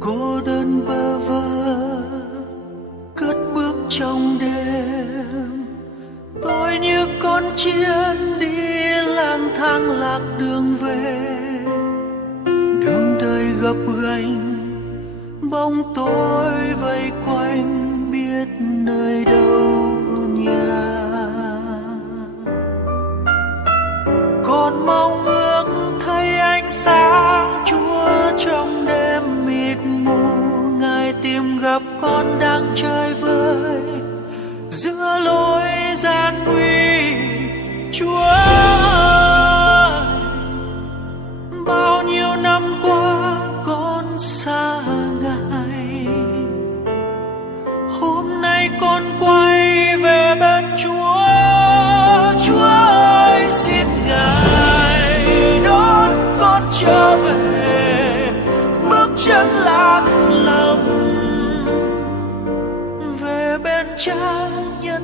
cô đơn bơ vơ cất bước trong đêm. Tôi như con chiên đi lang thang lạc đường về, đường đời gập ghềnh bóng tối vây quanh, biết nơi đâu nhà. Còn mong ước thấy ánh sáng Chúa trong đêm mịt mù, Ngài tìm gặp con đang chơi vơi giữa lối gian nguy. Chúa ơi, bao nhiêu năm qua con xa Ngài, hôm nay con quay về bên Chúa. Chúa ơi, xin Ngài đón con trở về, bước chân lạc lầm về bên Cha nhân